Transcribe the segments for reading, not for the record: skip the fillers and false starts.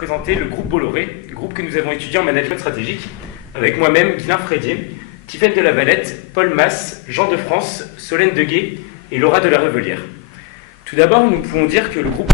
présenter le groupe Bolloré, le groupe que nous avons étudié en management stratégique, avec moi-même, Guilain Frédier, Tiffaine de la Valette, Paul Masse, Jean de France, Solène Deguet et Laura de la Revelière. Tout d'abord, nous pouvons dire que le groupe...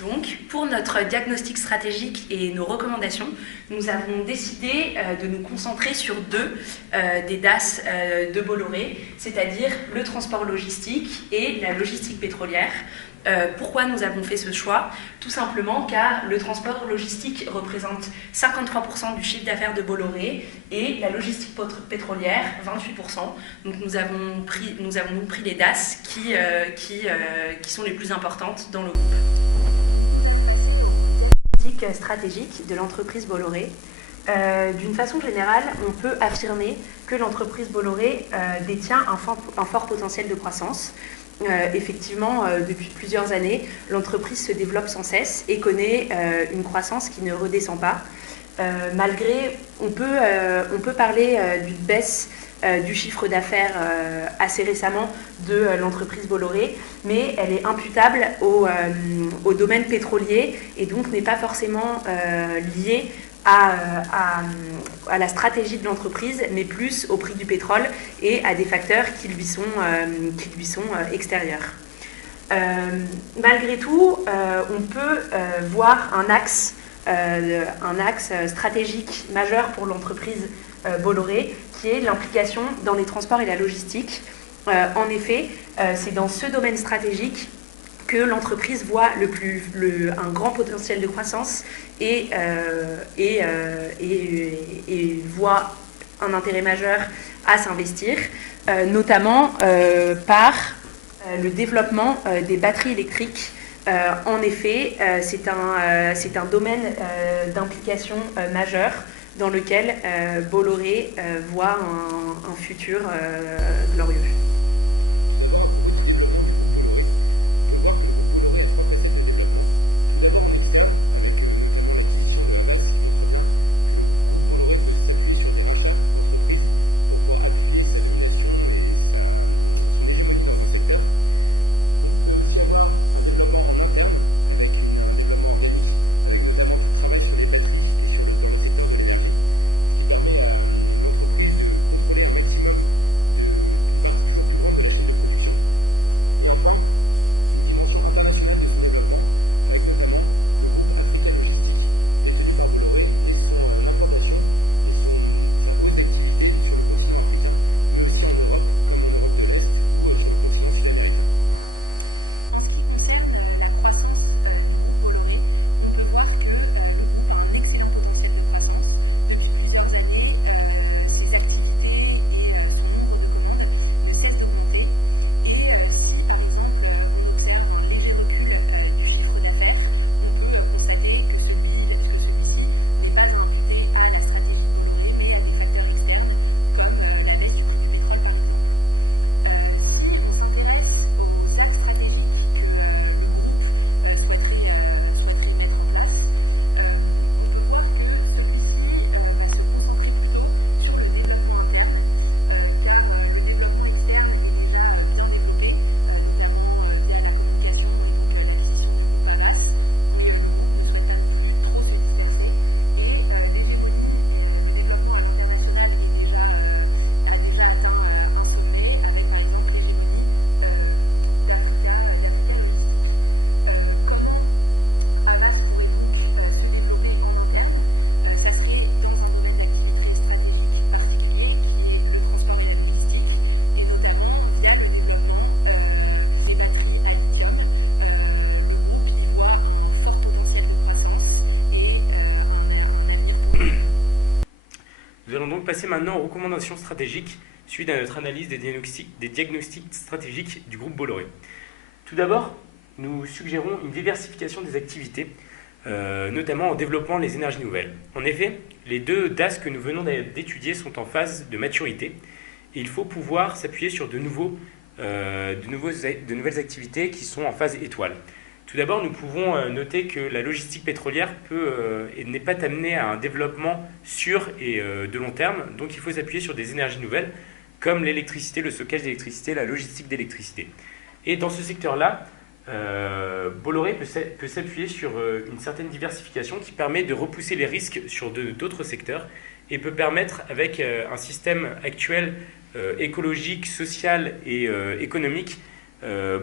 Donc, pour notre diagnostic stratégique et nos recommandations, nous avons décidé de nous concentrer sur deux des DAS de Bolloré, c'est-à-dire le transport logistique et la logistique pétrolière. Pourquoi nous avons fait ce choix? Tout simplement car le transport logistique représente 53% du chiffre d'affaires de Bolloré et la logistique pétrolière 28%. Donc nous avons pris les DAS qui sont les plus importantes dans le groupe. Stratégique de l'entreprise Bolloré. D'une façon générale, on peut affirmer que l'entreprise Bolloré détient un fort potentiel de croissance. Effectivement, depuis plusieurs années, l'entreprise se développe sans cesse et connaît une croissance qui ne redescend pas. On peut parler d'une baisse du chiffre d'affaires assez récemment de l'entreprise Bolloré, mais elle est imputable au domaine pétrolier et donc n'est pas forcément liée à la stratégie de l'entreprise, mais plus au prix du pétrole et à des facteurs qui lui sont extérieurs. Malgré tout, on peut voir un axe stratégique majeur pour l'entreprise Bolloré, qui est l'implication dans les transports et la logistique. En effet, c'est dans ce domaine stratégique que l'entreprise voit un grand potentiel de croissance et voit un intérêt majeur à s'investir, notamment par le développement des batteries électriques. En effet, c'est un domaine d'implication majeur dans lequel Bolloré voit un futur glorieux. Nous allons donc passer maintenant aux recommandations stratégiques suite à notre analyse des diagnostics stratégiques du groupe Bolloré. Tout d'abord, nous suggérons une diversification des activités notamment en développant les énergies nouvelles. En effet, les deux DAS que nous venons d'étudier sont en phase de maturité et il faut pouvoir s'appuyer sur de nouvelles activités qui sont en phase étoile. Tout d'abord, nous pouvons noter que la logistique pétrolière n'est pas amenée à un développement sûr et de long terme, donc il faut s'appuyer sur des énergies nouvelles comme l'électricité, le stockage d'électricité, la logistique d'électricité. Et dans ce secteur-là, Bolloré peut s'appuyer sur une certaine diversification qui permet de repousser les risques sur d'autres secteurs et peut permettre, avec un système actuel écologique, social et économique,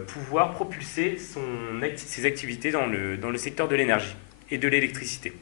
pouvoir propulser ses activités dans le secteur de l'énergie et de l'électricité.